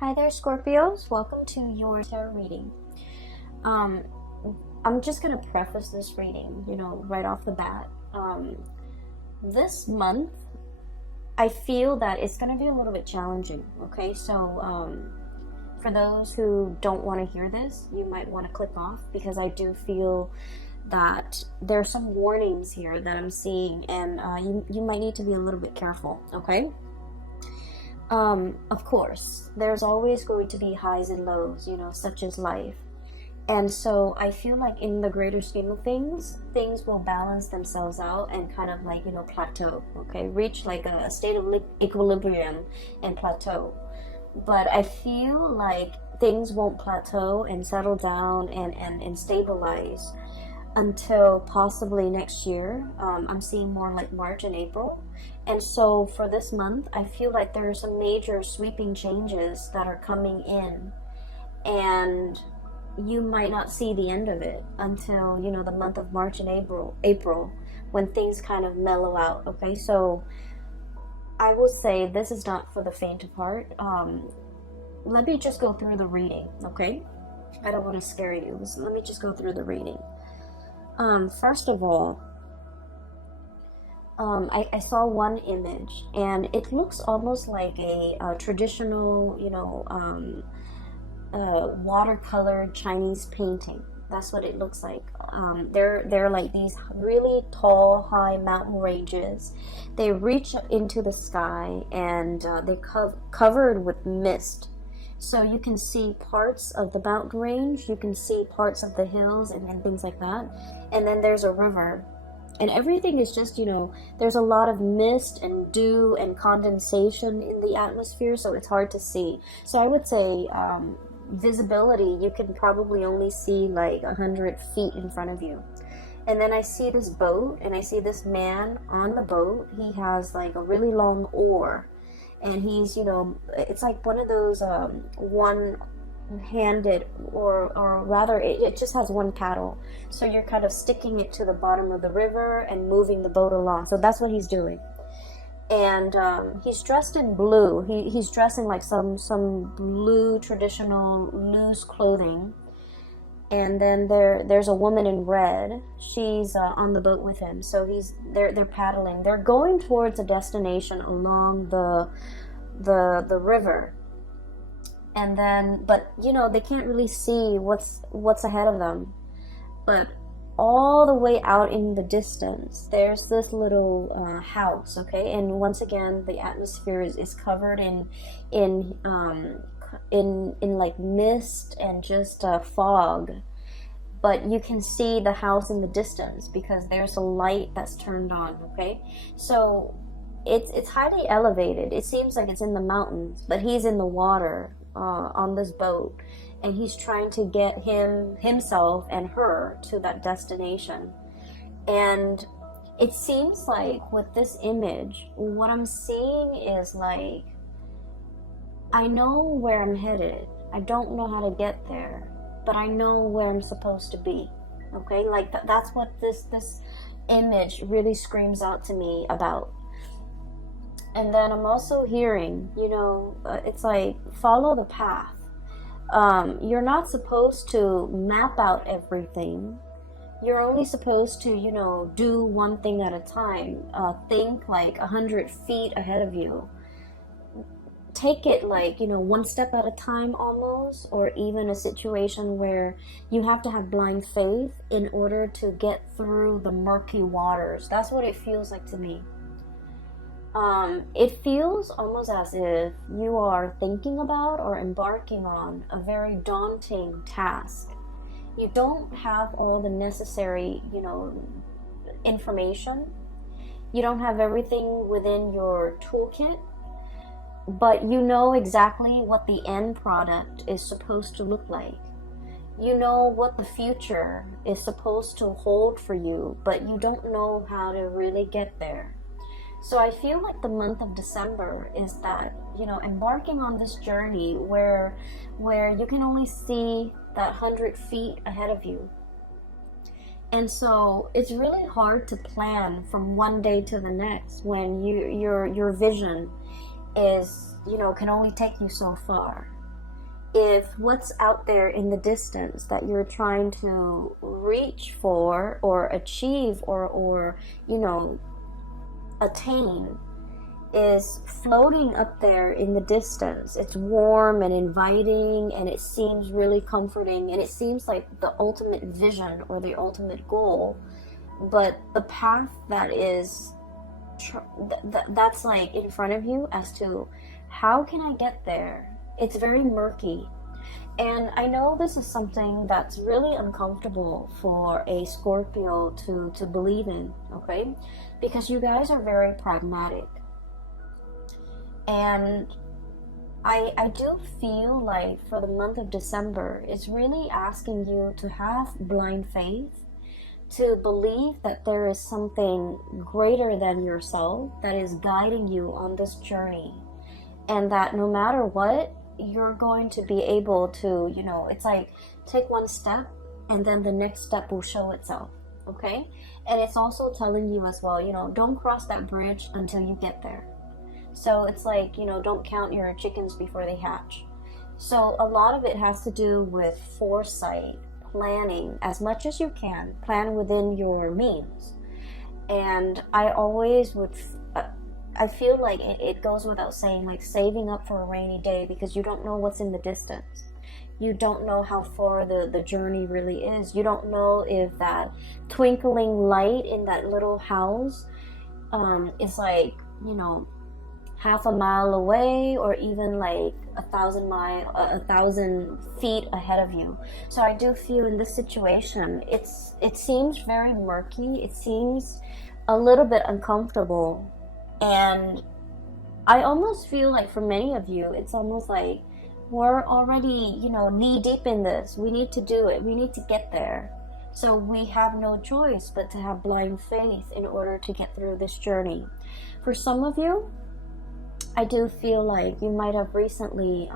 Hi there, Scorpios. Welcome to your tarot reading. Um, I'm just going to preface this reading, right off the bat. This month, I feel that it's going to be a little bit challenging, okay? So, for those who don't want to hear this, you might want to click off because I do feel that there are some warnings here that I'm seeing, and you might need to be a little bit careful, okay? Of course, there's always going to be highs and lows, such as life. And so I feel like in the greater scheme of things, things will balance themselves out and kind of like, plateau, okay? Reach like a state of equilibrium and plateau. But I feel like things won't plateau and settle down and stabilize until possibly next year. I'm seeing more like March and April. And so for this month, I feel like there are some major sweeping changes that are coming in, and you might not see the end of it until, the month of March and April, when things kind of mellow out, okay? So I will say this is not for the faint of heart. Let me just go through the reading, okay? I don't want to scare you. Let me just go through the reading. First of all, I saw one image, and it looks almost like a traditional, watercolor Chinese painting. That's what it looks like. They're like these really tall, high mountain ranges. They reach into the sky, and they're covered with mist. So you can see parts of the mountain range, you can see parts of the hills and things like that. And then there's a river. And everything is just, there's a lot of mist and dew and condensation in the atmosphere, so it's hard to see. So I would say visibility, you can probably only see like 100 feet in front of you. And then I see this boat, and I see this man on the boat. He has like a really long oar. And he's, it's like one of those one-handed, or rather, it just has one paddle. So you're kind of sticking it to the bottom of the river and moving the boat along. So that's what he's doing. And he's dressed in blue. He's dressed in like some blue traditional loose clothing. And then there's a woman in red. She's on the boat with him. So they're paddling. They're going towards a destination along the river. And then, but they can't really see what's ahead of them. But all the way out in the distance, there's this little house. Okay, and once again, the atmosphere is covered in like mist and just fog, but you can see the house in the distance because there's a light that's turned on. Okay, so it's highly elevated. It seems like it's in the mountains, but he's in the water on this boat, and he's trying to get himself and her to that destination. And it seems like with this image, what I'm seeing is like, I know where I'm headed. I don't know how to get there, but I know where I'm supposed to be. Okay, like that's what this image really screams out to me about. And then I'm also hearing, it's like, follow the path. You're not supposed to map out everything. You're only supposed to, do one thing at a time. Think like 100 feet ahead of you. Take it like, one step at a time almost, or even a situation where you have to have blind faith in order to get through the murky waters. That's what it feels like to me. It feels almost as if you are thinking about or embarking on a very daunting task. You don't have all the necessary, information. You don't have everything within your toolkit, but you know exactly what the end product is supposed to look like. You know what the future is supposed to hold for you, but you don't know how to really get there. So I feel like the month of December is that, embarking on this journey where you can only see that 100 feet ahead of you. And so it's really hard to plan from one day to the next when your vision is, can only take you so far. if what's out there in the distance that you're trying to reach for or achieve or you know, attain is floating up there in the distance, it's warm and inviting and it seems really comforting and it seems like the ultimate vision or the ultimate goal, but the path that is that's like in front of you as to how can I get there, it's very murky. And I know this is something that's really uncomfortable for a Scorpio to believe in, okay? Because you guys are very pragmatic. And I do feel like for the month of December, it's really asking you to have blind faith, to believe that there is something greater than yourself that is guiding you on this journey. And that no matter what, you're going to be able to, you know, it's like take one step and then the next step will show itself, okay? And it's also telling you as well, you know, don't cross that bridge until you get there. So it's like, you know, don't count your chickens before they hatch. So a lot of it has to do with foresight, planning as much as you can, plan within your means. And I always would, I feel like it goes without saying, like saving up for a rainy day, because you don't know what's in the distance. You don't know how far the journey really is. You don't know if that twinkling light in that little house is like, you know, half a mile away or even like 1,000 feet ahead of you. So I do feel in this situation, it seems very murky. It seems a little bit uncomfortable. And I almost feel like for many of you, it's almost like we're already, you know, knee deep in this. We need to do it. We need to get there. So we have no choice but to have blind faith in order to get through this journey. For some of you, I do feel like you might have recently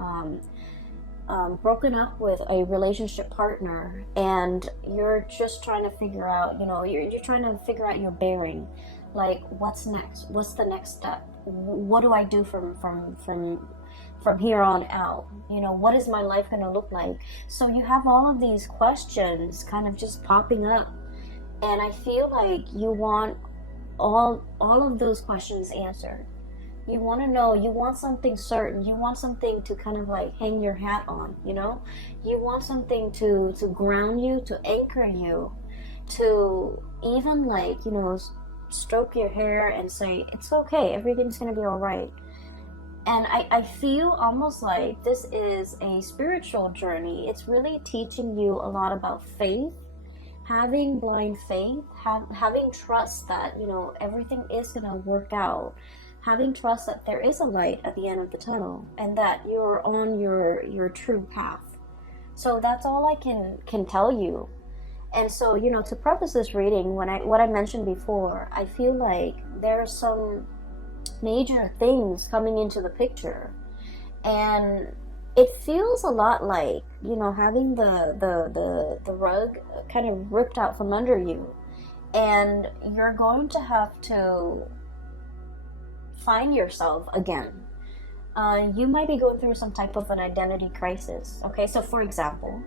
broken up with a relationship partner and you're just trying to figure out, you know, you're trying to figure out your bearing. Like, what's next? What's the next step? What do I do from here on out? You know, what is my life going to look like? So you have all of these questions kind of just popping up. And I feel like you want all of those questions answered. You want to know, you want something certain, you want something to kind of like hang your hat on, you know? You want something to ground you, to anchor you, to even like, you know, stroke your hair and say, it's okay, everything's going to be all right. And I feel almost like this is a spiritual journey. It's really teaching you a lot about faith, having blind faith, having trust that, you know, everything is going to work out. Having trust that there is a light at the end of the tunnel and that you're on your true path. So that's all I can tell you. And so, you know, to preface this reading, what I mentioned before, I feel like there are some major things coming into the picture. And it feels a lot like, you know, having the rug kind of ripped out from under you. And you're going to have to find yourself again. You might be going through some type of an identity crisis. Okay, so for example,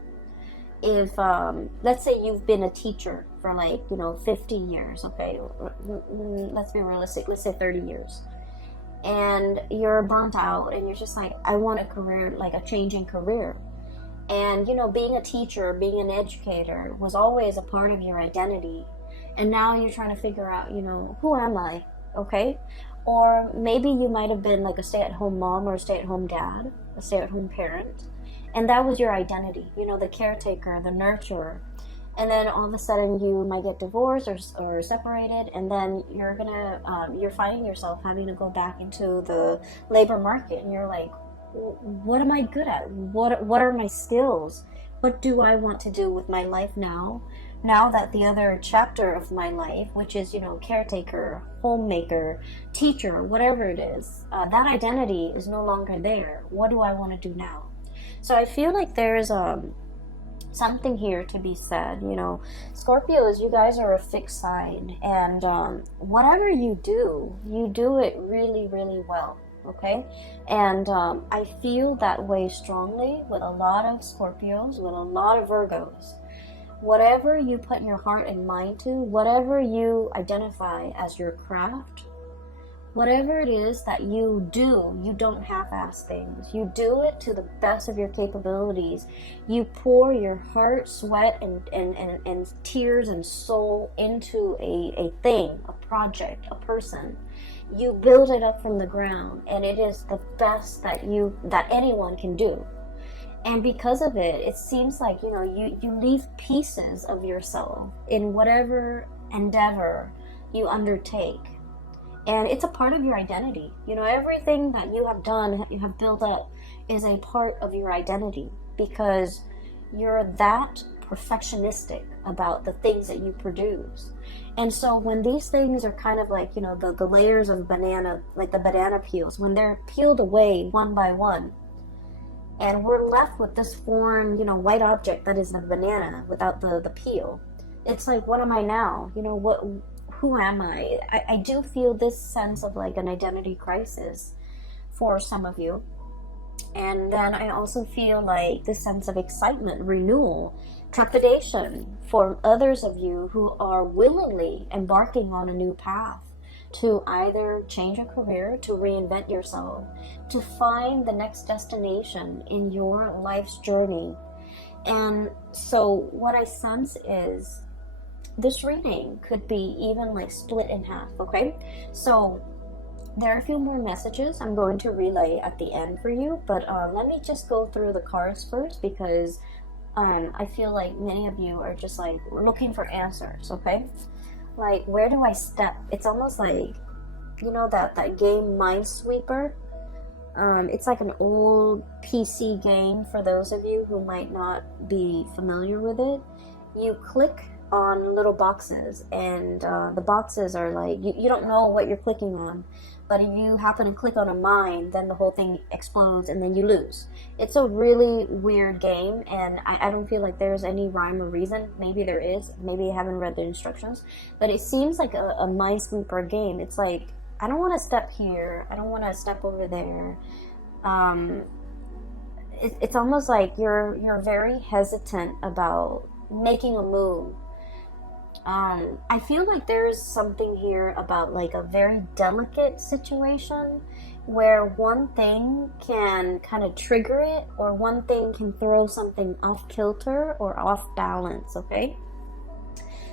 if let's say you've been a teacher for like, you know, 50 years, okay, let's be realistic, let's say 30 years, and you're burnt out and you're just like, I want a career, like a changing career. And, you know, being a teacher, being an educator was always a part of your identity. And now you're trying to figure out, you know, who am I? Okay. Or maybe you might have been like a stay-at-home mom or a stay-at-home dad, a stay-at-home parent. And that was your identity, you know, the caretaker, the nurturer. And then all of a sudden you might get divorced or separated, and then you're finding yourself having to go back into the labor market, and you're like, what am I good at? What are my skills? What do I want to do with my life now? Now that the other chapter of my life, which is, you know, caretaker, homemaker, teacher, whatever it is, that identity is no longer there. What do I want to do now? So I feel like there's something here to be said. You know, Scorpios, you guys are a fixed sign, and whatever you do it really, really well. okay? And I feel that way strongly with a lot of Scorpios, with a lot of Virgos. Whatever you put your heart and mind to, whatever you identify as your craft, whatever it is that you do, you don't half-ass things. You do it to the best of your capabilities. You pour your heart, sweat, and tears and soul into a thing, a project, a person. You build it up from the ground, and it is the best that anyone can do. And because of it, it seems like, you leave pieces of yourself in whatever endeavor you undertake. And it's a part of your identity. Everything that you have done, you have built up, is a part of your identity, because you're that perfectionistic about the things that you produce. And so when these things are kind of like, the layers of banana, like the banana peels, when they're peeled away one by one, and we're left with this foreign, white object that is a banana without the peel, it's like, what am I now? Who am I? I do feel this sense of like an identity crisis for some of you. And then I also feel like this sense of excitement, renewal, trepidation for others of you who are willingly embarking on a new path to either change a career, to reinvent yourself, to find the next destination in your life's journey. And so what I sense is this reading could be even like split in half, okay? So there are a few more messages I'm going to relay at the end for you, but let me just go through the cards first, because I feel like many of you are just like looking for answers, okay? Like, where do I step? It's almost like, that game Minesweeper. It's like an old PC game for those of you who might not be familiar with it. You click on little boxes, and the boxes are like, you don't know what you're clicking on, but if you happen to click on a mine, then the whole thing explodes and then you lose. It's a really weird game, and I don't feel like there's any rhyme or reason. Maybe there is, maybe I haven't read the instructions, but it seems like a Minesweeper game. It's like, I don't want to step here, I don't want to step over there. It's almost like you're very hesitant about making a move. I feel like there's something here about like a very delicate situation where one thing can kind of trigger it, or one thing can throw something off kilter or off balance, okay?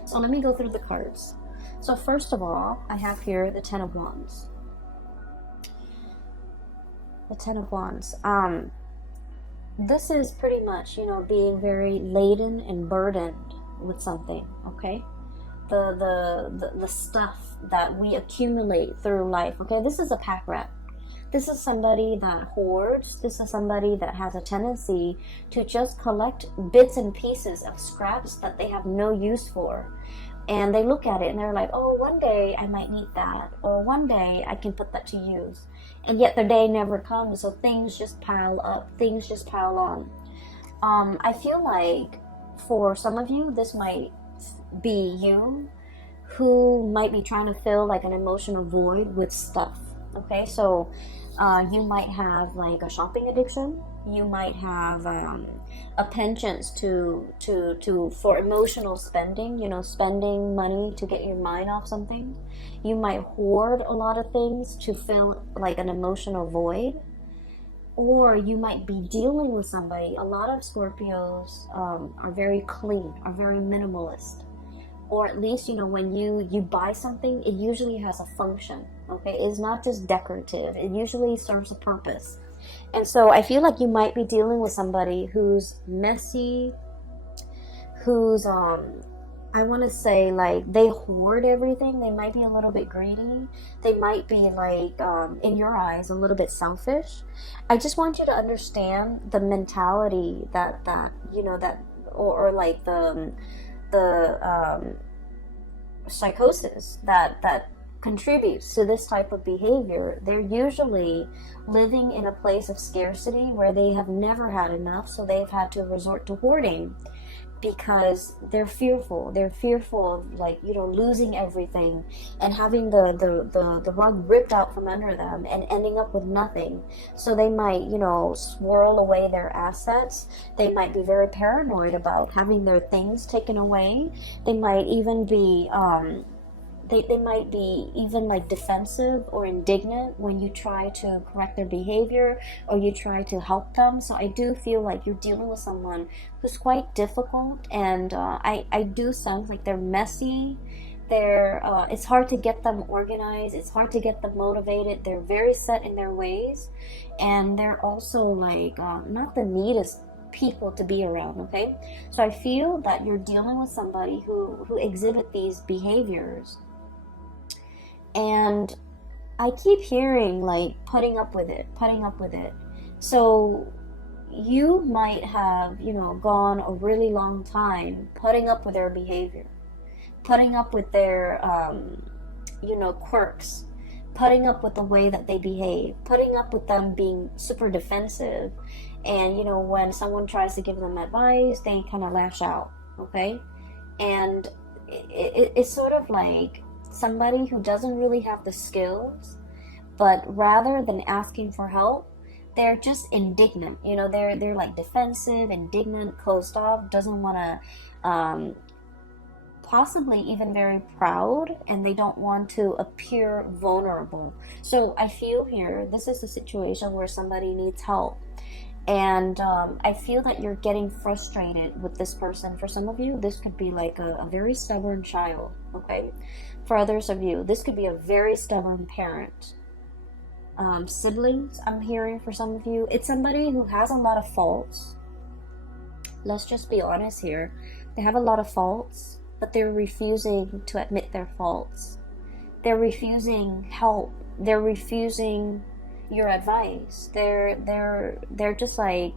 So let me go through the cards. So first of all, I have here the Ten of Wands. The Ten of Wands. This is pretty much, being very laden and burdened with something, okay? The stuff that we accumulate through life, okay? This is a pack rat. This is somebody that hoards. This is somebody that has a tendency to just collect bits and pieces of scraps that they have no use for. And they look at it and they're like, oh, one day I might need that, or one day I can put that to use. And yet the day never comes, so things just pile up, things just pile on. I feel like for some of you, this might be you who might be trying to fill like an emotional void with stuff, okay? So you might have like a shopping addiction. You might have a penchant for emotional spending, spending money to get your mind off something. You might hoard a lot of things to fill like an emotional void. Or you might be dealing with somebody. A lot of Scorpios are very clean, are very minimalist. Or at least, when you buy something, it usually has a function, okay? It's not just decorative. It usually serves a purpose. And so I feel like you might be dealing with somebody who's messy, who's, I want to say, like, they hoard everything. They might be a little bit greedy. They might be, like, in your eyes, a little bit selfish. I just want you to understand the mentality that or like the psychosis that contributes to this type of behavior. They're usually living in a place of scarcity where they have never had enough, so they've had to resort to hoarding. because they're fearful. They're fearful of, like, you know, losing everything and having the rug ripped out from under them and ending up with nothing. So they might, you know, swirl away their assets. They might be very paranoid about having their things taken away. They might even be they might be even like defensive or indignant when you try to correct their behavior or you try to help them. So I do feel like you're dealing with someone who's quite difficult, and I do sense like they're messy. They're it's hard to get them organized, it's hard to get them motivated. They're very set in their ways, and they're also like not the neatest people to be around. Okay, so I feel that you're dealing with somebody who exhibit these behaviors, and I keep hearing like putting up with it, putting up with it. So you might have, you know, gone a really long time putting up with their behavior, putting up with their you know, quirks, putting up with the way that they behave, putting up with them being super defensive. And you know, when someone tries to give them advice, they kind of lash out. Okay, and it's sort of like somebody who doesn't really have the skills, but rather than asking for help, they're just indignant. You know, they're like defensive, indignant, closed off, doesn't want to, possibly even very proud, and they don't want to appear vulnerable. So I feel here, this is a situation where somebody needs help. And I feel that you're getting frustrated with this person. For some of you, this could be like a very stubborn child, okay? For others of you, this could be a very stubborn parent. Siblings, I'm hearing for some of you. It's somebody who has a lot of faults. Let's just be honest here. They have a lot of faults, but they're refusing to admit their faults. They're refusing help. They're refusing your advice. They're just like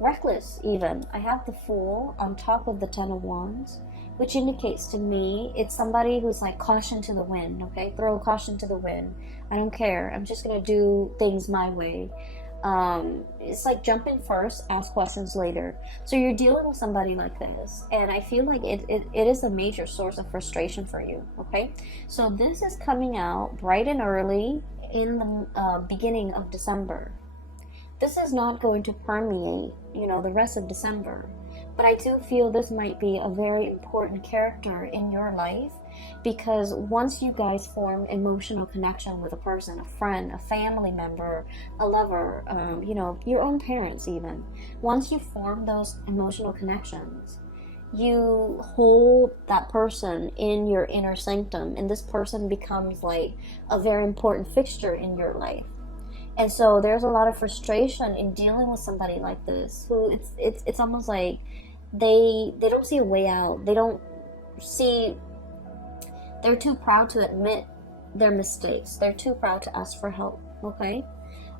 reckless even. I have the Fool on top of the Ten of Wands, which indicates to me it's somebody who's like caution to the wind. Okay, throw caution to the wind. I don't care, I'm just gonna do things my way. It's like jump in first, ask questions later. So you're dealing with somebody like this, and I feel like it is a major source of frustration for you. Okay, so this is coming out bright and early in the beginning of December. This is not going to permeate, you know, the rest of December, but I do feel this might be a very important character in your life, because once you guys form emotional connection with a person, a friend, a family member, a lover, you know, your own parents even, once you form those emotional connections, you hold that person in your inner sanctum, and this person becomes like a very important fixture in your life. And so there's a lot of frustration in dealing with somebody like this, who it's almost like they don't see a way out. They don't see, they're too proud to admit their mistakes. They're too proud to ask for help. Okay,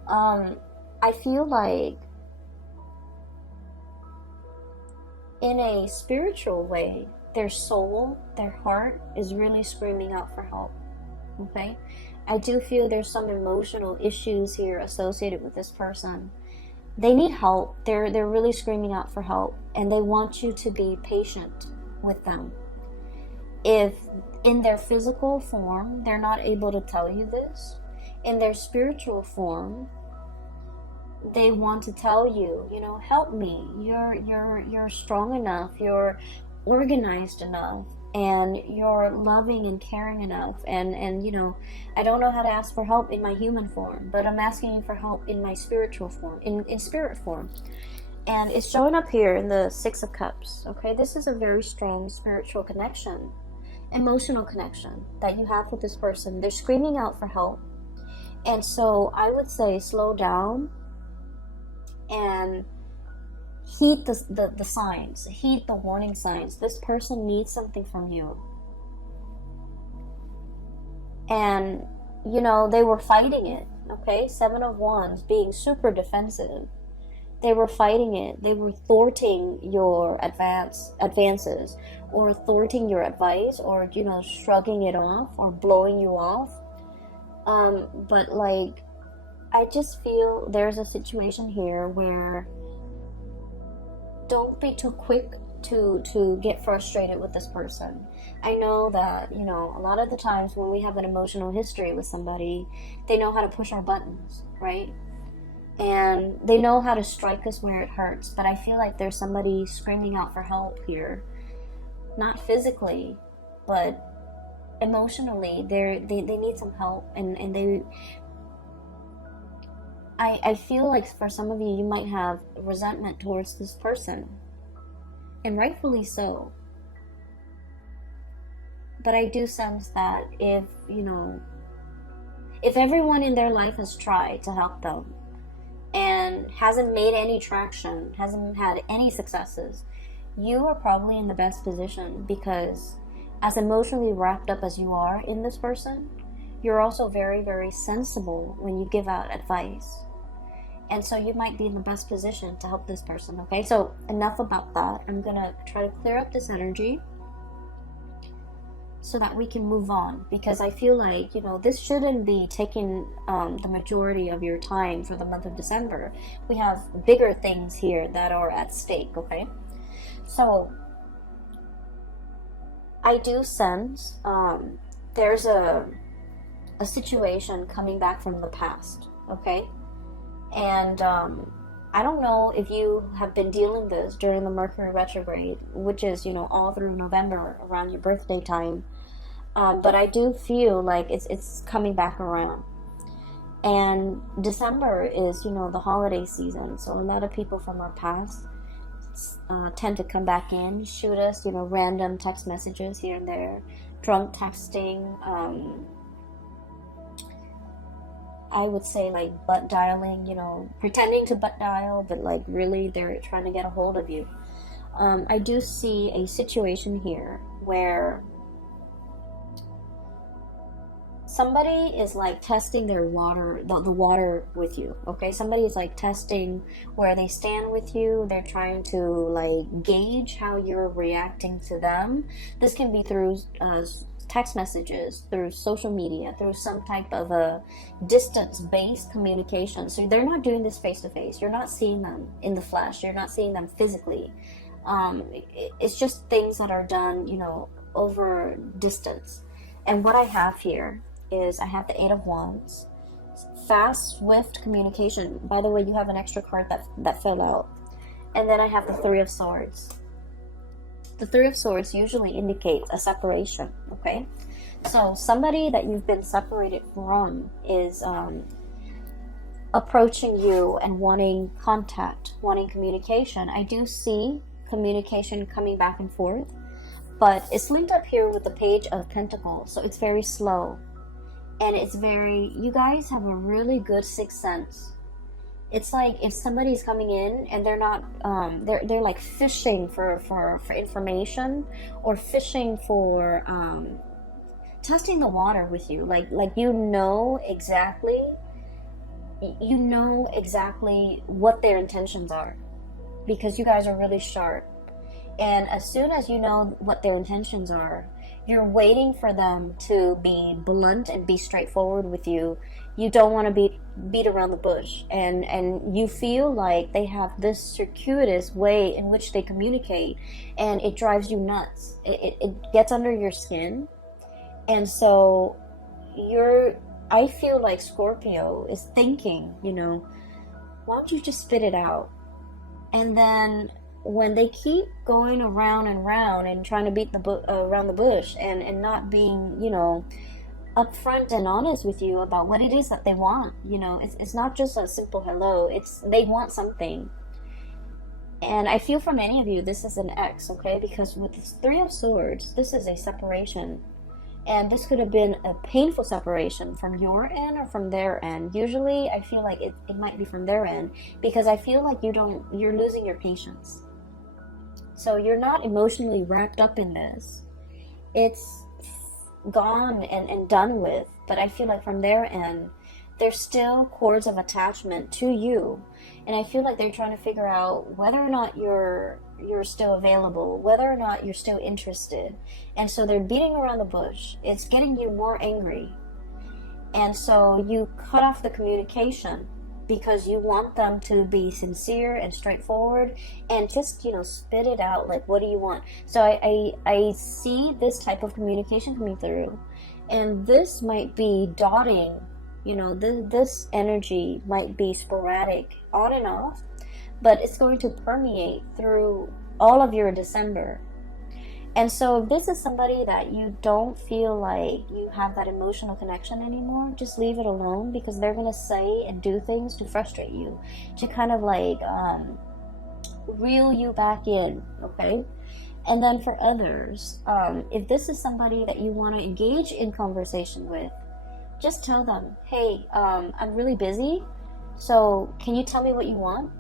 I feel like in a spiritual way, their soul, their heart is really screaming out for help. Okay, I do feel there's some emotional issues here associated with this person. They need help. They're really screaming out for help, and they want you to be patient with them. If in their physical form they're not able to tell you this, in their spiritual form they want to tell you, you know, help me. You're strong enough. You're organized enough, and you're loving and caring enough, and you know, I don't know how to ask for help in my human form, but I'm asking you for help in my spiritual form, in spirit form. And it's showing up here in the Six of Cups. Okay, this is a very strong spiritual connection, emotional connection that you have with this person. They're screaming out for help, and so I would say slow down and heed the signs, heed the warning signs. This person needs something from you. And you know, they were fighting it. Okay, Seven of Wands, being super defensive. They were fighting it. They were thwarting your advances, or thwarting your advice, or, you know, shrugging it off or blowing you off. But like, I just feel there's a situation here where don't be too quick to get frustrated with this person. I know that, you know, a lot of the times when we have an emotional history with somebody, they know how to push our buttons, right? And they know how to strike us where it hurts. But I feel like there's somebody screaming out for help here. Not physically, but emotionally. They need some help. And I feel like for some of you, you might have resentment towards this person. And rightfully so. But I do sense that if, you know, if everyone in their life has tried to help them and hasn't made any traction, hasn't had any successes, you are probably in the best position, because as emotionally wrapped up as you are in this person, you're also very, very sensible when you give out advice. And so you might be in the best position to help this person, okay? So enough about that. I'm going to try to clear up this energy so that we can move on, because I feel like, you know, this shouldn't be taking the majority of your time for the month of December. We have bigger things here that are at stake, okay? So I do sense there's a situation coming back from the past, okay? And I don't know if you have been dealing this during the Mercury retrograde, which is, you know, all through November around your birthday time. But I do feel like it's coming back around. And December is, you know, the holiday season. So a lot of people from our past tend to come back in, shoot us, you know, random text messages here and there, drunk texting, I would say like butt dialing, you know, pretending to butt dial, but like really they're trying to get a hold of you. I do see a situation here where somebody is like testing their water, the water with you, okay? Somebody is like testing where they stand with you. They're trying to like gauge how you're reacting to them. This can be through text messages, through social media, through some type of a distance-based communication. So they're not doing this face-to-face. You're not seeing them in the flesh. You're not seeing them physically. It's just things that are done, you know, over distance. And what I have here is I have the Eight of Wands. Fast, swift communication. By the way, you have an extra card that fell out. And then I have the Three of Swords. The Three of Swords usually indicate a separation, okay? So somebody that you've been separated from is approaching you and wanting contact, wanting communication. I do see communication coming back and forth, but it's linked up here with the Page of Pentacles, so it's very slow. And it's very, you guys have a really good sixth sense. It's like if somebody's coming in and they're not, they're like fishing for information, or fishing for testing the water with you. Like you know exactly what their intentions are, because you guys are really sharp. And as soon as you know what their intentions are, you're waiting for them to be blunt and be straightforward with you. You don't want to beat around the bush, and you feel like they have this circuitous way in which they communicate, and it drives you nuts. It gets under your skin. And so I feel like Scorpio is thinking, you know, why don't you just spit it out? And then when they keep going around and round and trying to beat around the bush and not being, you know, upfront and honest with you about what it is that they want, you know, it's not just a simple hello. They want something. And I feel for many of you, this is an X, okay? Because with this Three of Swords, this is a separation. And this could have been a painful separation from your end or from their end. Usually, I feel like it might be from their end, because I feel like you're losing your patience. So you're not emotionally wrapped up in this. It's gone and done with. But I feel like from their end, there's still cords of attachment to you. And I feel like they're trying to figure out whether or not you're still available, whether or not you're still interested. And so they're beating around the bush. It's getting you more angry. And so you cut off the communication. because you want them to be sincere and straightforward and just, you know, spit it out. Like, what do you want? So I see this type of communication coming through, and this might be dotting, you know, this energy might be sporadic, on and off, but it's going to permeate through all of your December. And so if this is somebody that you don't feel like you have that emotional connection anymore, just leave it alone, because they're going to say and do things to frustrate you, to kind of like reel you back in, okay? And then for others, if this is somebody that you want to engage in conversation with, just tell them, hey, I'm really busy, so can you tell me what you want?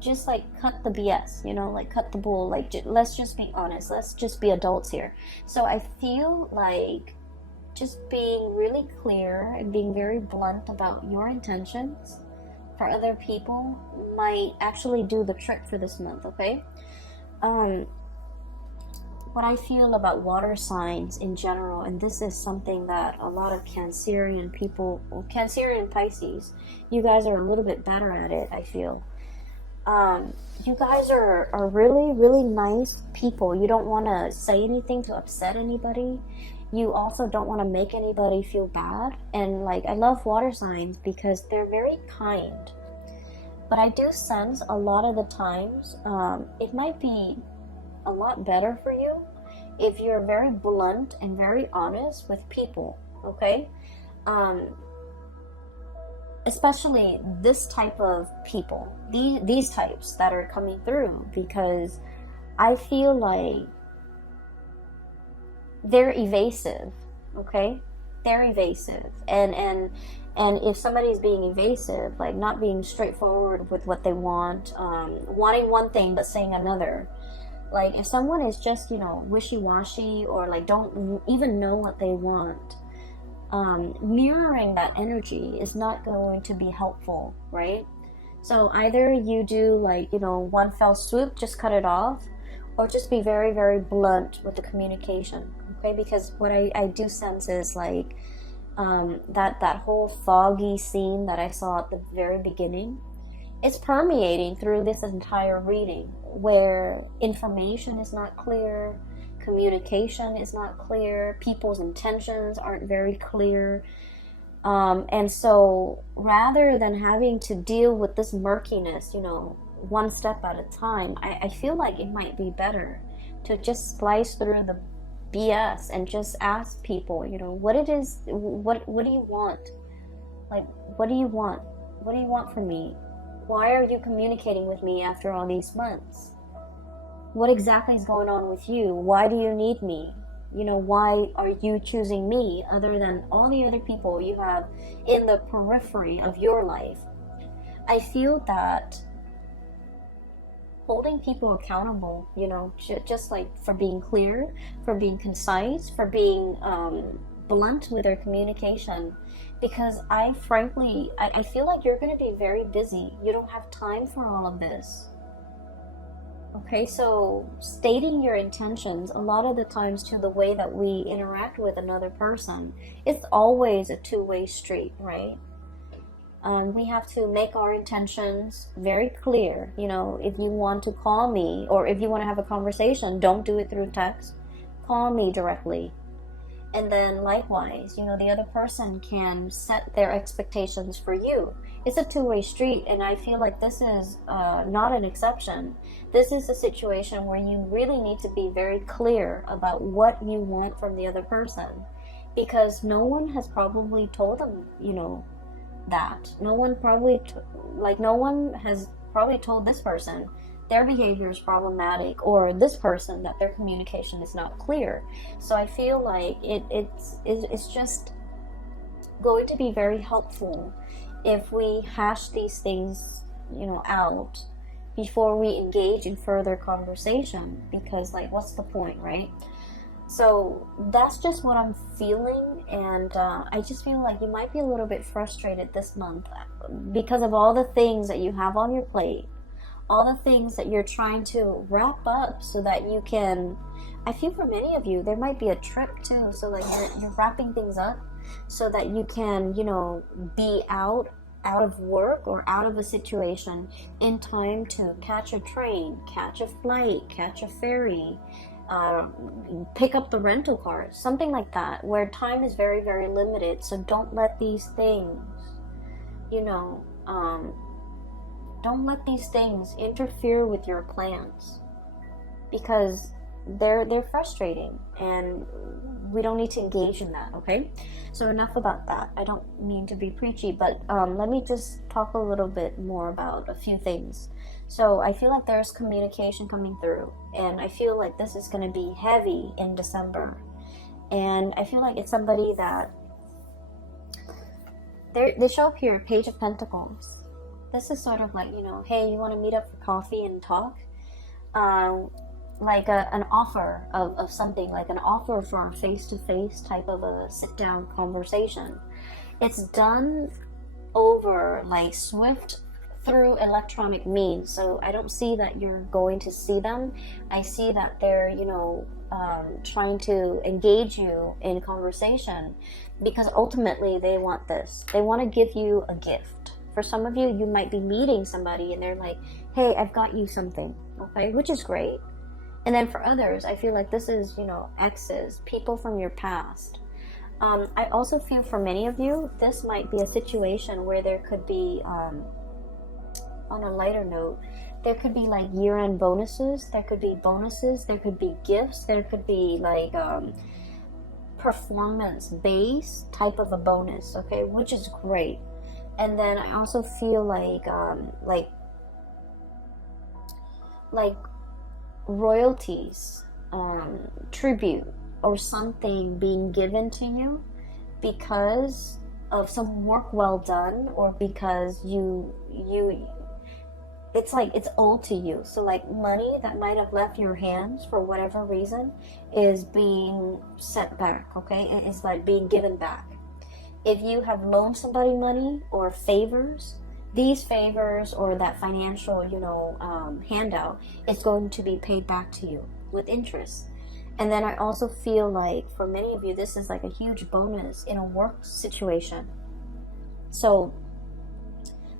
Just like cut the BS, you know, like cut the bull, like let's just be honest, let's just be adults here. So I feel like just being really clear and being very blunt about your intentions for other people might actually do the trick for this month, okay? What I feel about water signs in general, and this is something that a lot of Cancerian people, Cancerian Pisces, you guys are a little bit better at it, I feel. You guys are really, really nice people. You don't want to say anything to upset anybody. You also don't want to make anybody feel bad. And like, I love water signs because they're very kind. But I do sense a lot of the times, it might be a lot better for you if you're very blunt and very honest with people, okay? Especially this type of people, these types that are coming through, because I feel like they're evasive, okay? They're evasive, and if somebody's being evasive, like not being straightforward with what they want, wanting one thing but saying another, like if someone is just, you know, wishy-washy, or like don't even know what they want, mirroring that energy is not going to be helpful, right? So either you do like, you know, one fell swoop, just cut it off, or just be very, very blunt with the communication, okay? Because what I do sense is like that whole foggy scene that I saw at the very beginning, it's permeating through this entire reading, where information is not clear, communication is not clear, people's intentions aren't very clear, and so rather than having to deal with this murkiness, you know, one step at a time, I feel like it might be better to just slice through the BS and just ask people, you know, what it is, what do you want? Like, what do you want? What do you want from me? Why are you communicating with me after all these months? What exactly is going on with you? Why do you need me? You know, why are you choosing me other than all the other people you have in the periphery of your life? I feel that holding people accountable, you know, just like for being clear, for being concise, for being blunt with their communication, because I frankly feel like you're going to be very busy. You don't have time for all of this. Okay, so stating your intentions, a lot of the times to the way that we interact with another person, it's always a two-way street, right? We have to make our intentions very clear. You know, if you want to call me, or if you want to have a conversation, don't do it through text. Call me directly. And then likewise, you know, the other person can set their expectations for you. It's a two-way street, and I feel like this is not an exception. This is a situation where you really need to be very clear about what you want from the other person, because no one has probably told them, you know, that. No one has probably told this person their behavior is problematic, or this person that their communication is not clear. So I feel like it's just going to be very helpful if we hash these things, you know, out before we engage in further conversation, because like, what's the point, right? So that's just what I'm feeling, and I just feel like you might be a little bit frustrated this month because of all the things that you have on your plate, all the things that you're trying to wrap up so that you can, I feel for many of you, there might be a trip too, so like you're wrapping things up so that you can, you know, be out out of work or out of a situation in time to catch a train, catch a flight, catch a ferry, pick up the rental car, something like that, where time is very, very limited. So don't let these things, you know, don't let these things interfere with your plans, because they're frustrating and we don't need to engage in that. Okay, so enough about that. I don't mean to be preachy, but let me just talk a little bit more about a few things. So I feel like there's communication coming through, and I feel like this is going to be heavy in December, and I feel like it's somebody that they show up here, Page of Pentacles. This is sort of like, you know, hey, you want to meet up for coffee and talk? Like an offer of something, like an offer for a face-to-face type of a sit-down conversation. It's done over like swift through electronic means, so I don't see that you're going to see them. I see that they're, you know, trying to engage you in conversation, because ultimately they want this. They want to give you a gift. For some of you, you might be meeting somebody and they're like, hey, I've got you something, okay, which is great. And then for others, I feel like this is, you know, exes, people from your past. I also feel for many of you, this might be a situation where there could be, on a lighter note, there could be like year-end bonuses, there could be bonuses, there could be gifts, there could be like performance-based type of a bonus, okay, which is great. And then I also feel like royalties, tribute, or something being given to you because of some work well done, or because you it's like it's all to you. So like money that might have left your hands for whatever reason is being sent back, okay? It is like being given back. If you have loaned somebody money or favors, these favors or that financial, you know, handout is going to be paid back to you with interest. And then I also feel like for many of you, this is like a huge bonus in a work situation. So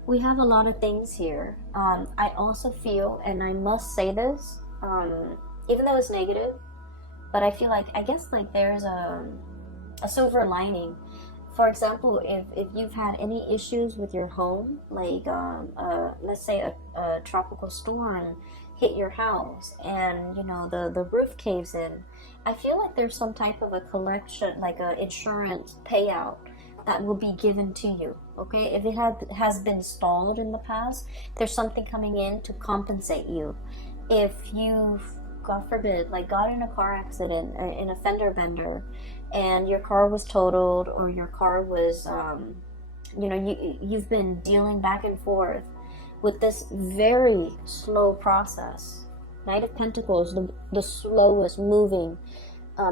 we have a lot of things here. I also feel, and I must say this, even though it's negative, but I feel like, I guess like there's a silver lining. For example, if you've had any issues with your home, like let's say a tropical storm hit your house and, you know, the roof caves in, I feel like there's some type of a collection, like a insurance payout that will be given to you, okay? If it has been stalled in the past, there's something coming in to compensate you. If you've, God forbid, like got in a car accident, in a fender bender, and your car was totaled, or your car was, you know, you've been dealing back and forth with this very slow process. Knight of Pentacles, the slowest moving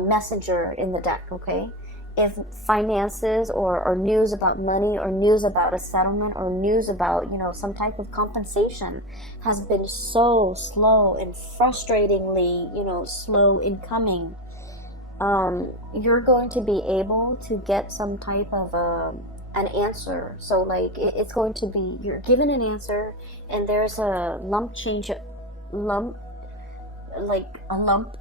messenger in the deck, okay? If finances or news about money, or news about a settlement, or news about, you know, some type of compensation has been so slow and frustratingly, you know, slow in coming, you're going to be able to get some type of an answer. So like it's going to be, you're given an answer, and there's a lump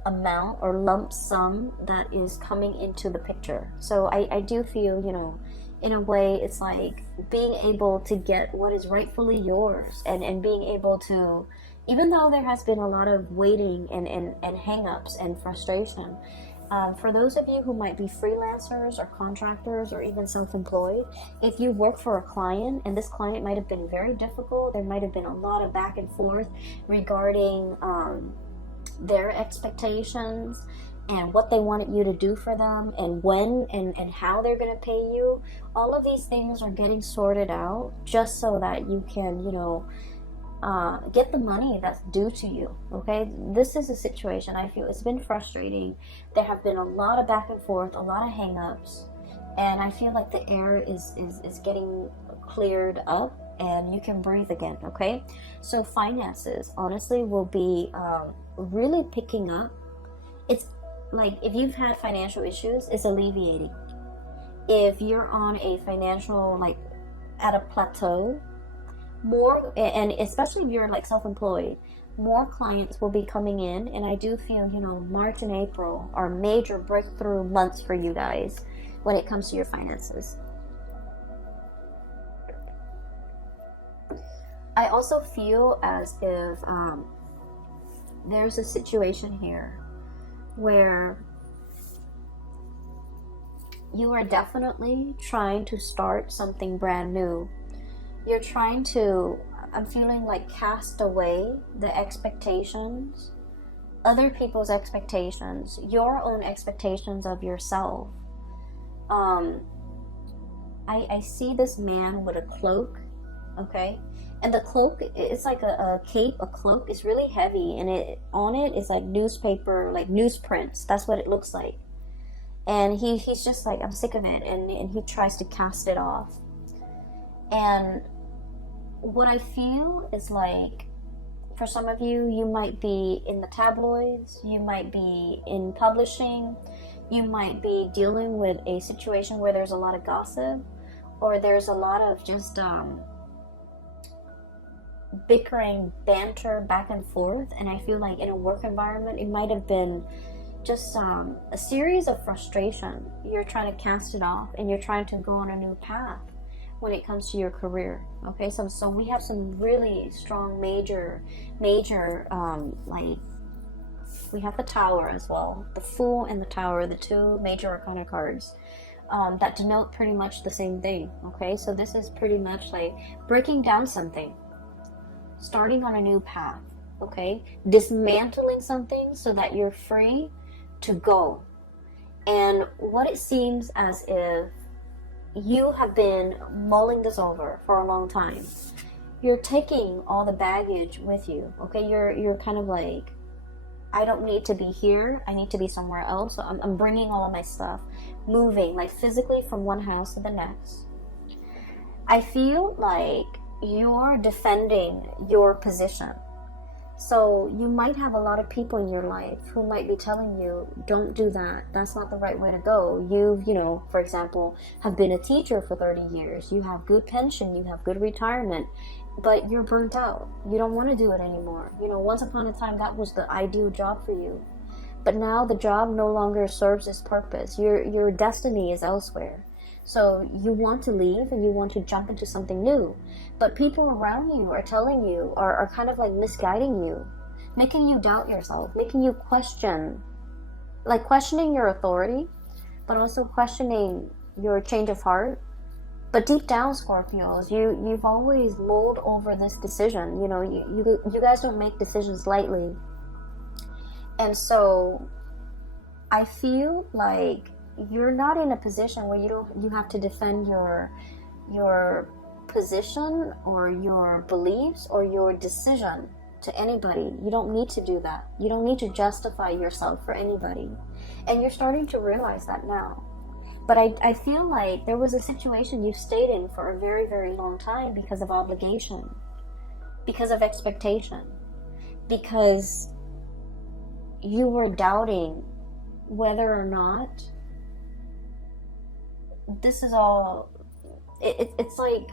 amount or lump sum that is coming into the picture. So I do feel, you know, in a way it's like being able to get what is rightfully yours, and being able to, even though there has been a lot of waiting and hang-ups and frustration, for those of you who might be freelancers or contractors or even self-employed, if you work for a client and this client might have been very difficult, there might have been a lot of back and forth regarding their expectations and what they wanted you to do for them, and when and how they're going to pay you. All of these things are getting sorted out just so that you can, you know, get the money that's due to you, okay? This is a situation, I feel, it's been frustrating. There have been a lot of back and forth, a lot of hang-ups, and I feel like the air is getting cleared up and you can breathe again, okay? So finances, honestly, will be really picking up. It's like if you've had financial issues, it's alleviating. If you're on a financial, like, at a plateau. More, and especially if you're like self-employed, more clients will be coming in, and I do feel, you know, March and April are major breakthrough months for you guys when it comes to your finances. I also feel as if there's a situation here where you are definitely trying to start something brand new. You're trying to, I'm feeling like, cast away the expectations, other people's expectations, your own expectations of yourself. I see this man with a cloak, okay? And the cloak, it's like a cape, a cloak. It's really heavy, and on it is like newspaper, like newsprints. That's what it looks like. And he's just like, I'm sick of it, and he tries to cast it off. And what I feel is like, for some of you, you might be in the tabloids, you might be in publishing, you might be dealing with a situation where there's a lot of gossip, or there's a lot of just bickering, banter back and forth. And I feel like in a work environment, it might have been just a series of frustration. You're trying to cast it off, and you're trying to go on a new path when it comes to your career. Okay, so we have some really strong major like, we have the Tower as well, the Fool and the Tower, the two major arcana cards that denote pretty much the same thing. Okay, so this is pretty much like breaking down something, starting on a new path. Okay, dismantling something so that you're free to go. And what it seems as if you have been mulling this over for a long time. You're taking all the baggage with you. Okay, you're kind of like, I don't need to be here, I need to be somewhere else. So I'm bringing all of my stuff, moving like physically from one house to the next. I feel like you're defending your position. So you might have a lot of people in your life who might be telling you, don't do that, that's not the right way to go. You know, for example, have been a teacher for 30 years, you have good pension, you have good retirement, but you're burnt out. You don't want to do it anymore. You know, once upon a time, that was the ideal job for you. But now the job no longer serves its purpose. Your destiny is elsewhere. So you want to leave and you want to jump into something new. But people around you are telling you, are kind of like misguiding you, making you doubt yourself, making you question, like questioning your authority, but also questioning your change of heart. But deep down, Scorpios, you've always mulled over this decision. You know, you guys don't make decisions lightly. And so I feel like you're not in a position where you have to defend your position or your beliefs or your decision to anybody. You don't need to do that. You don't need to justify yourself for anybody. And you're starting to realize that now. But I feel like there was a situation you stayed in for a very, very long time because of obligation, because of expectation, because you were doubting whether or not this is all, it's like,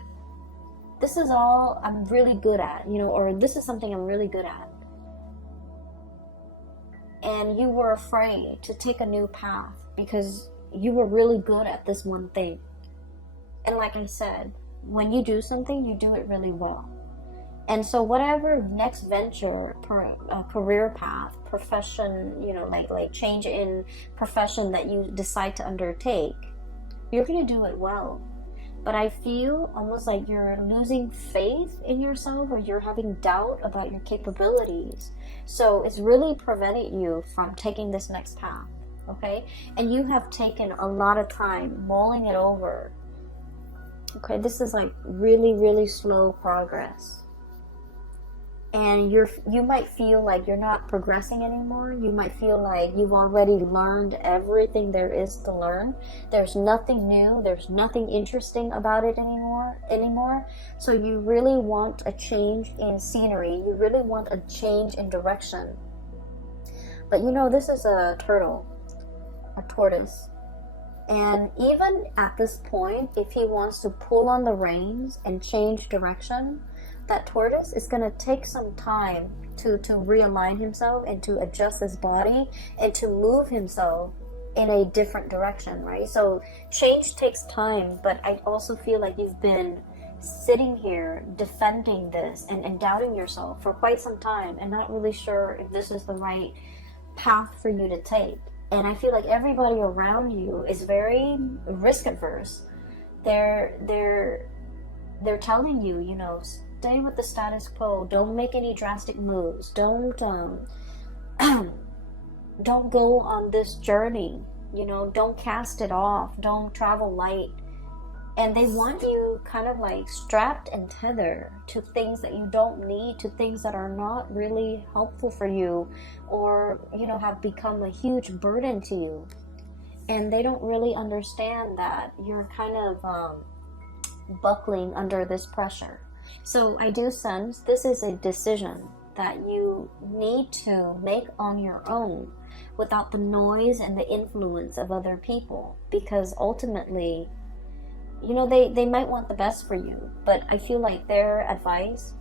this is all I'm really good at, you know, or this is something I'm really good at. And you were afraid to take a new path because you were really good at this one thing. And like I said, when you do something, you do it really well. And so whatever next venture, career path, profession, you know, like change in profession that you decide to undertake, you're going to do it well. But I feel almost like you're losing faith in yourself, or you're having doubt about your capabilities. So it's really preventing you from taking this next path, okay? And you have taken a lot of time mulling it over. Okay, this is like really, really slow progress. And you might feel like you're not progressing anymore. You might feel like you've already learned everything there is to learn. There's nothing new. There's nothing interesting about it anymore. So you really want a change in scenery. You really want a change in direction. But you know, this is a turtle, a tortoise. And even at this point, if he wants to pull on the reins and change direction, that tortoise is going to take some time to realign himself and to adjust his body and to move himself in a different direction, right? So change takes time, but I also feel like you've been sitting here defending this and doubting yourself for quite some time and not really sure if this is the right path for you to take. And I feel like everybody around you is very risk adverse. They're telling you, you know, stay with the status quo. Don't make any drastic moves. Don't don't go on this journey. You know, don't cast it off. Don't travel light. And they want you kind of like strapped and tethered to things that you don't need, to things that are not really helpful for you, or, you know, have become a huge burden to you. And they don't really understand that you're kind of buckling under this pressure. So I do sense this is a decision that you need to make on your own without the noise and the influence of other people, because ultimately, you know, they might want the best for you, but I feel like their advice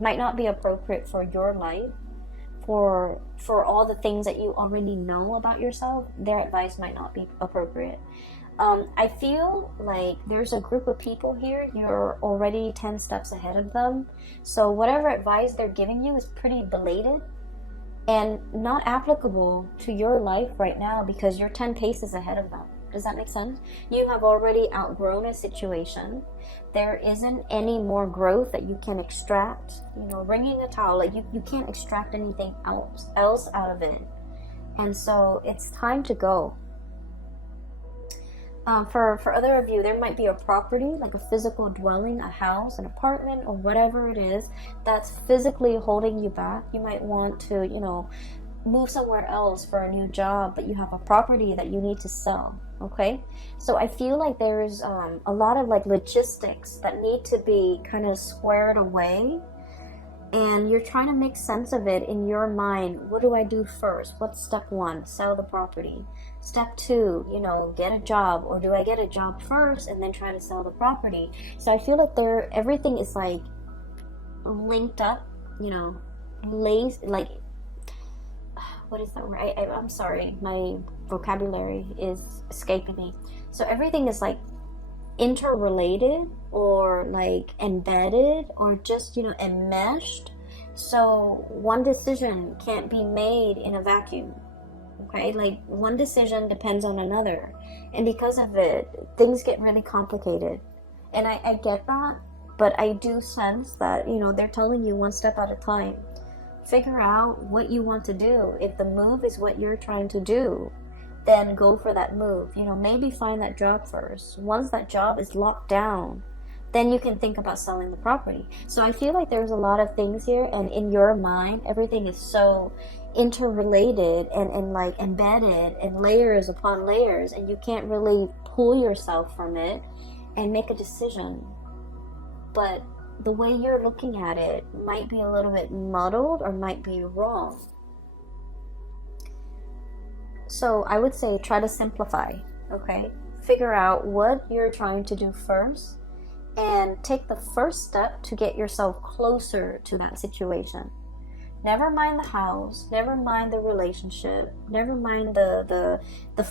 might not be appropriate for your life, for all the things that you already know about yourself. Their advice might not be appropriate. I feel like there's a group of people here, you're already 10 steps ahead of them, so whatever advice they're giving you is pretty belated and not applicable to your life right now, because you're 10 paces ahead of them. Does that make sense? You have already outgrown a situation. There isn't any more growth that you can extract. You know, wringing a towel, like you can't extract anything else out of it. And so it's time to go. For other of you, there might be a property, like a physical dwelling, a house, an apartment, or whatever it is that's physically holding you back. You might want to, you know, move somewhere else for a new job, but you have a property that you need to sell. Okay, so I feel like there's a lot of like logistics that need to be kind of squared away, and you're trying to make sense of it in your mind. What do I do first? What's step one? Sell the property. Step two, you know, get a job, or do I get a job first and then try to sell the property? So I feel like everything is like linked up, you know, like, what is that word? I'm sorry, my vocabulary is escaping me. So everything is like interrelated, or like embedded, or just, you know, enmeshed. So one decision can't be made in a vacuum. Okay, like one decision depends on another, and because of it, things get really complicated. And I get that, but I do sense that, you know, they're telling you one step at a time. Figure out what you want to do. If the move is what you're trying to do, then go for that move. You know, maybe find that job first. Once that job is locked down, then you can think about selling the property. So I feel like there's a lot of things here, and in your mind, everything is so interrelated and like embedded and layers upon layers, and you can't really pull yourself from it and make a decision. But the way you're looking at it might be a little bit muddled or might be wrong. So I would say try to simplify, okay? Figure out what you're trying to do first and take the first step to get yourself closer to that situation. Never mind the house, never mind the relationship, never mind the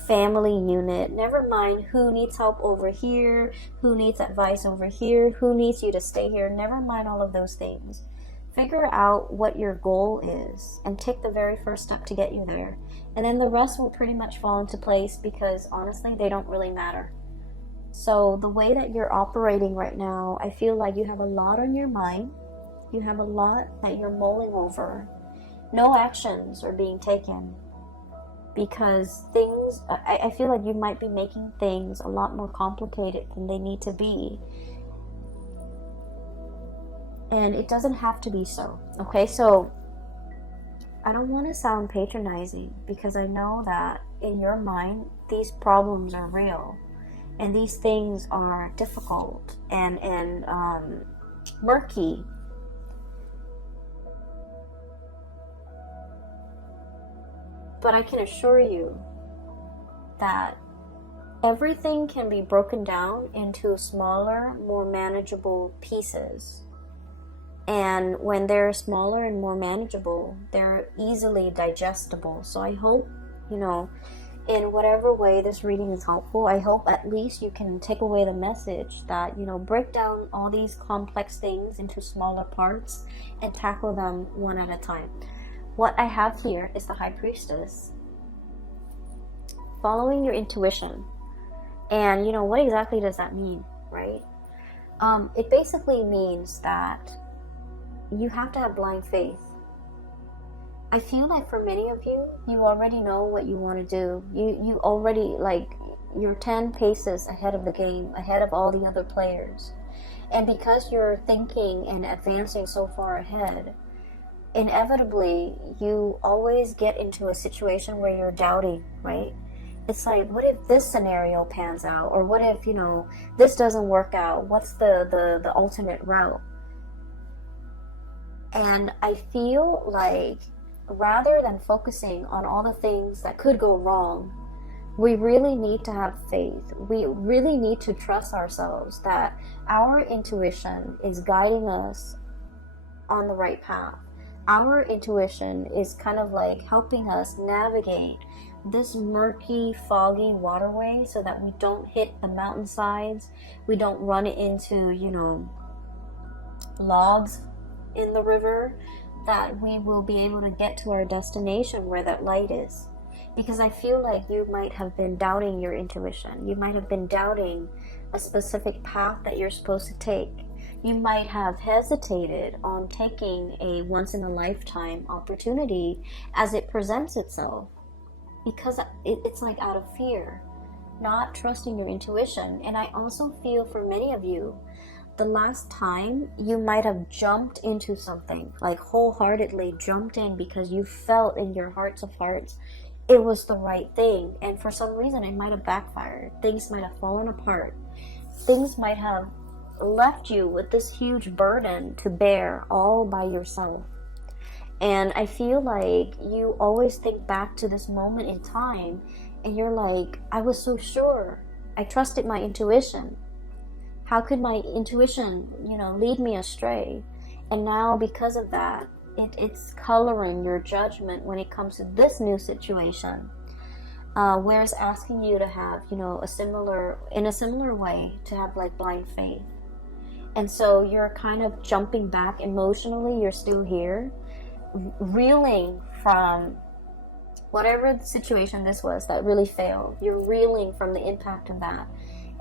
family unit, never mind who needs help over here, who needs advice over here, who needs you to stay here, never mind all of those things. Figure out what your goal is and take the very first step to get you there. And then the rest will pretty much fall into place, because honestly, they don't really matter. So the way that you're operating right now, I feel like you have a lot on your mind. You have a lot that you're mulling over. No actions are being taken, because things, I feel like you might be making things a lot more complicated than they need to be. And it doesn't have to be so, okay? So I don't want to sound patronizing, because I know that in your mind, these problems are real, and these things are difficult and murky. But I can assure you that everything can be broken down into smaller, more manageable pieces. And when they're smaller and more manageable, they're easily digestible. So I hope, in whatever way this reading is helpful, I hope at least you can take away the message that, break down all these complex things into smaller parts and tackle them one at a time. What I have here is the High Priestess. Following your intuition. And, what exactly does that mean, right? It basically means that you have to have blind faith. I feel like for many of you, you already know what you want to do. You already, you're 10 paces ahead of the game, ahead of all the other players. And because you're thinking and advancing so far ahead, inevitably, you always get into a situation where you're doubting, right? It's like, what if this scenario pans out? Or what if, this doesn't work out? What's the alternate route? And I feel like rather than focusing on all the things that could go wrong, we really need to have faith. We really need to trust ourselves that our intuition is guiding us on the right path. Our intuition is kind of like helping us navigate this murky, foggy waterway so that we don't hit the mountainsides, we don't run into, logs in the river, that we will be able to get to our destination where that light is. Because I feel like you might have been doubting your intuition. You might have been doubting a specific path that you're supposed to take. You might have hesitated on taking a once-in-a-lifetime opportunity as it presents itself. Because it's like out of fear, not trusting your intuition. And I also feel for many of you, the last time you might have jumped into something, like wholeheartedly jumped in because you felt in your hearts of hearts it was the right thing. And for some reason it might have backfired. Things might have fallen apart. Things might have left you with this huge burden to bear all by yourself. And I feel like you always think back to this moment in time and you're like, I was so sure. I trusted my intuition. How could my intuition, lead me astray? And now because of that, it's coloring your judgment when it comes to this new situation. Where it's asking you to have, in a similar way, to have like blind faith. And so you're kind of jumping back emotionally. You're still here, reeling from whatever the situation this was that really failed. You're reeling from the impact of that,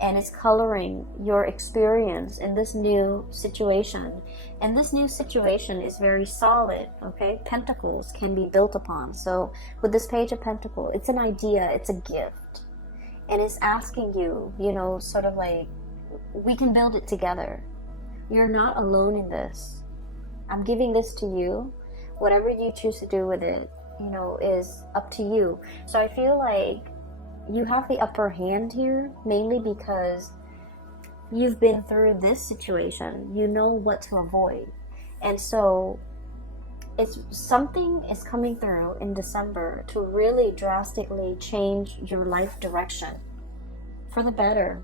and it's coloring your experience in this new situation. And this new situation is very solid, okay? Pentacles can be built upon. So with this Page of Pentacles, it's an idea, it's a gift, and it's asking you, sort of like, we can build it together. You're not alone in this. I'm giving this to you. Whatever you choose to do with it, is up to you. So I feel like you have the upper hand here, mainly because you've been through this situation. You know what to avoid. And so something is coming through in December to really drastically change your life direction for the better.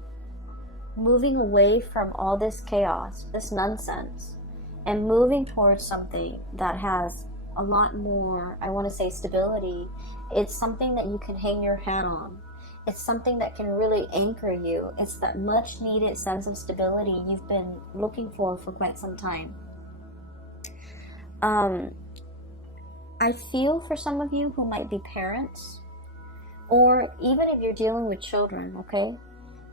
Moving away from all this chaos, this nonsense, and moving towards something that has a lot more, I want to say, stability. It's something that you can hang your hat on. It's something that can really anchor you. It's that much needed sense of stability you've been looking for quite some time. I feel for some of you who might be parents, or even if you're dealing with children, okay?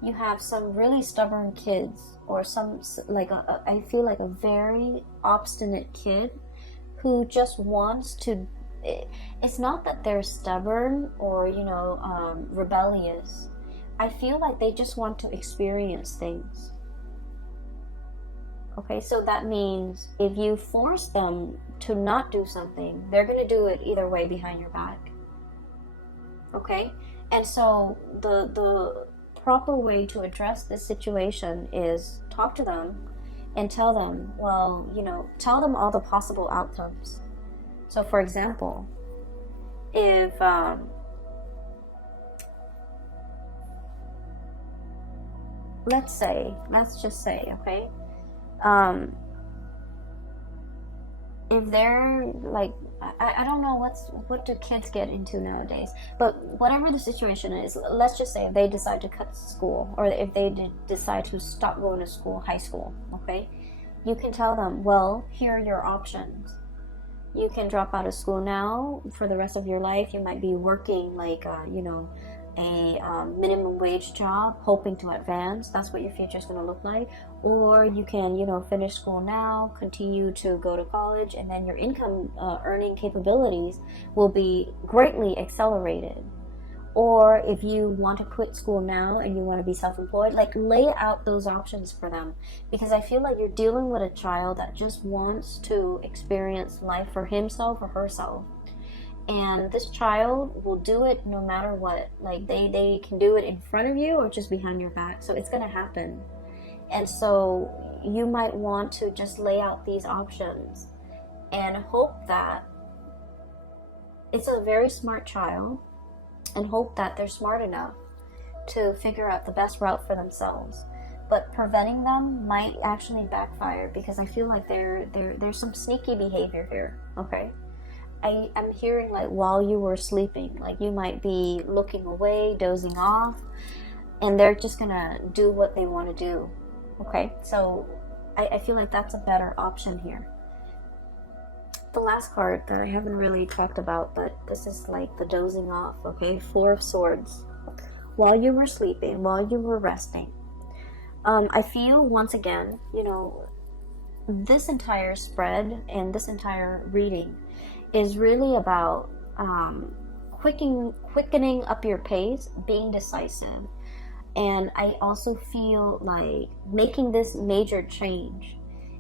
You have some really stubborn kids, or I feel like a very obstinate kid who just wants to, it's not that they're stubborn or, rebellious. I feel like they just want to experience things. Okay, so that means if you force them to not do something, they're going to do it either way behind your back. Okay? And so the proper way to address this situation is talk to them and tell them, tell them all the possible outcomes. So for example, if let's just say, okay, if they're like, I don't know what do kids get into nowadays, but whatever the situation is, let's just say if they decide to cut school, or if they decide to stop going to school, high school, okay, you can tell them, well, here are your options. You can drop out of school now for the rest of your life. You might be working like a minimum wage job, hoping to advance. That's what your future is going to look like. Or you can, finish school now, continue to go to college, and then your income earning capabilities will be greatly accelerated. Or if you want to quit school now and you want to be self-employed, like, lay out those options for them, because I feel like you're dealing with a child that just wants to experience life for himself or herself. And this child will do it no matter what. Like, they can do it in front of you or just behind your back. So it's going to happen. And so you might want to just lay out these options and hope that it's a very smart child, and hope that they're smart enough to figure out the best route for themselves. But preventing them might actually backfire, because I feel like there's some sneaky behavior here, okay? I'm hearing, like, while you were sleeping, like, you might be looking away, dozing off, and they're just gonna do what they want to do, okay? So I feel like that's a better option here. The last card that I haven't really talked about, but this is like the dozing off, okay? Four of Swords. While you were sleeping, while you were resting, I feel, once again, this entire spread and this entire reading is really about quickening up your pace, being decisive. And I also feel like making this major change.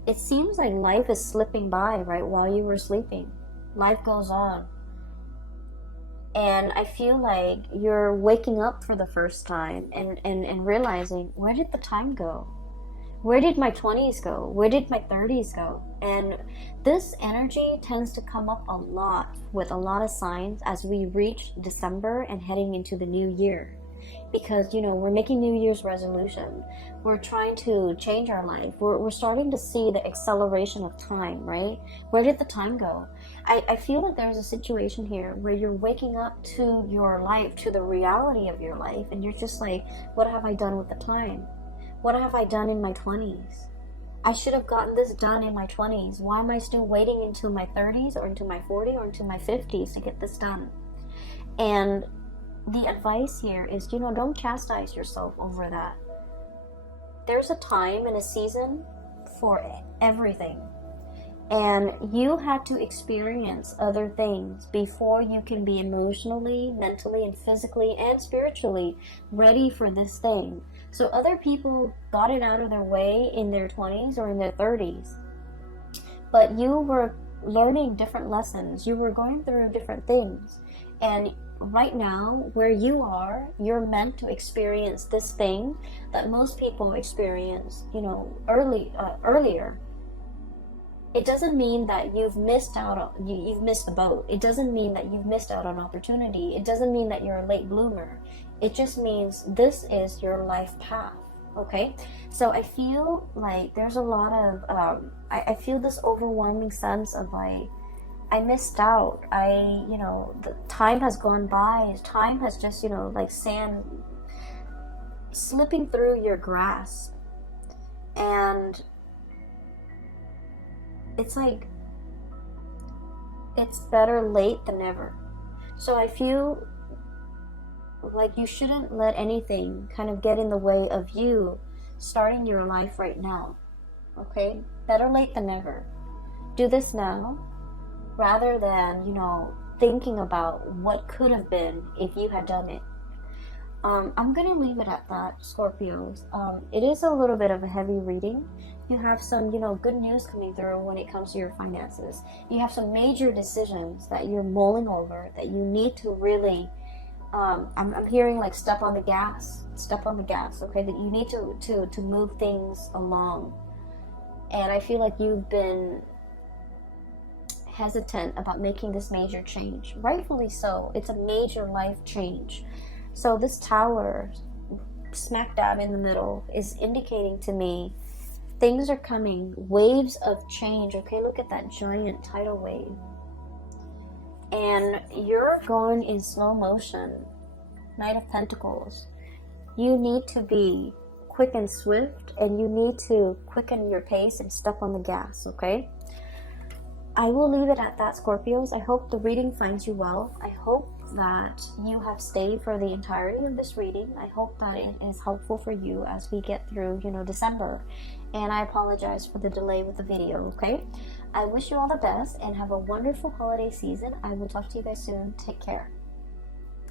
It seems like life is slipping by right while you were sleeping. Life goes on. And I feel like you're waking up for the first time and realizing, where did the time go? Where did my 20s go? Where did my 30s go? And this energy tends to come up a lot with a lot of signs as we reach December and heading into the new year. Because, we're making New Year's resolution. We're trying to change our life. We're starting to see the acceleration of time, right? Where did the time go? I feel like there's a situation here where you're waking up to your life, to the reality of your life, and you're just like, what have I done with the time? What have I done in my 20s? I should have gotten this done in my 20s. Why am I still waiting into my 30s or into my 40s or into my 50s to get this done? And the advice here is, don't chastise yourself over that. There's a time and a season for everything. And you had to experience other things before you can be emotionally, mentally, and physically, and spiritually ready for this thing. So other people got it out of their way in their 20s or in their 30s. But you were learning different lessons. You were going through different things. And right now, where you are, you're meant to experience this thing that most people experience, earlier. It doesn't mean that you've missed out on, you've missed the boat. It doesn't mean that you've missed out on opportunity. It doesn't mean that you're a late bloomer. It just means this is your life path, okay? So I feel like there's a lot of, I feel this overwhelming sense of like, I missed out. The time has gone by. Time has just, like sand slipping through your grasp. And it's like, it's better late than never. So I feel like you shouldn't let anything kind of get in the way of you starting your life right now. Okay? Better late than never. Do this now, rather than, thinking about what could have been if you had done it. I'm going to leave it at that, Scorpios. It is a little bit of a heavy reading. You have some, good news coming through when it comes to your finances. You have some major decisions that you're mulling over, that you need to really, I'm hearing like step on the gas, okay? That you need to move things along. And I feel like you've been hesitant about making this major change. Rightfully so. It's a major life change. So this Tower smack dab in the middle is indicating to me things are coming, waves of change. Okay, look at that giant tidal wave. And you're going in slow motion. Knight of Pentacles. You need to be quick and swift, and you need to quicken your pace and step on the gas, okay? I will leave it at that, Scorpios. I hope the reading finds you well. I hope that you have stayed for the entirety of this reading. I hope that it is helpful for you as we get through, December. And I apologize for the delay with the video, okay? I wish you all the best and have a wonderful holiday season. I will talk to you guys soon. Take care.